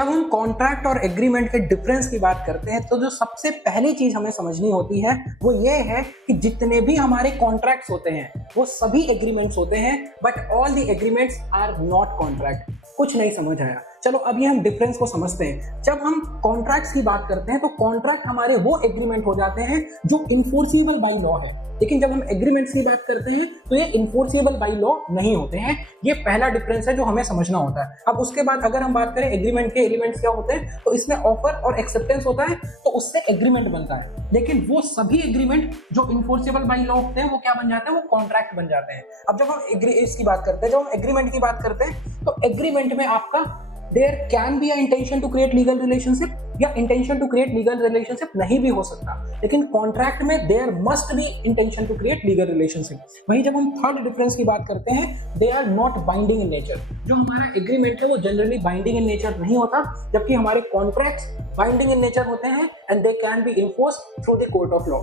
जब हम कॉन्ट्रैक्ट और एग्रीमेंट के डिफरेंस की बात करते हैं तो जो सबसे पहली चीज हमें समझनी होती है वो ये है कि जितने भी हमारे कॉन्ट्रैक्ट्स होते हैं वो सभी एग्रीमेंट्स होते हैं, but all the agreements are not contract. कुछ नहीं समझ आया? चलो अभी हम डिफरेंस को समझते हैं। जब हम कॉन्ट्रैक्ट्स की बात करते हैं तो कॉन्ट्रैक्ट हमारे वो एग्रीमेंट हो जाते हैं जो इन्फोर्सिबल बाय लॉ है, लेकिन जब हम एग्रीमेंट्स की बात करते हैं तो ये इन्फोर्सिबल बाय लॉ नहीं होते हैं। ये पहला डिफरेंस है जो हमें समझना होता है। अब उसके बाद अगर हम बात करें एग्रीमेंट के एलिमेंट्स क्या होते हैं, तो इसमें ऑफर और एक्सेप्टेंस होता है, तो उससे एग्रीमेंट बनता है। लेकिन वो सभी एग्रीमेंट जो इन्फोर्सिबल बाय लॉ होते हैं वो क्या बन जाते हैं, वो कॉन्ट्रैक्ट बन जाते हैं। अब जब हम इसकी बात करते हैं, जब हम एग्रीमेंट की बात करते हैं तो एग्रीमेंट में आपका there can be a intention to create legal relationship या intention to create legal relationship नहीं भी हो सकता, लेकिन कॉन्ट्रैक्ट में there must be intention to create legal relationship. वहीं जब हम थर्ड डिफरेंस की बात करते हैं, they are not binding in nature. जो हमारा एग्रीमेंट है वो जनरली बाइंडिंग इन नेचर नहीं होता, जबकि हमारे कॉन्ट्रैक्ट्स बाइंडिंग इन नेचर होते हैं and they can be enforced through the court of law.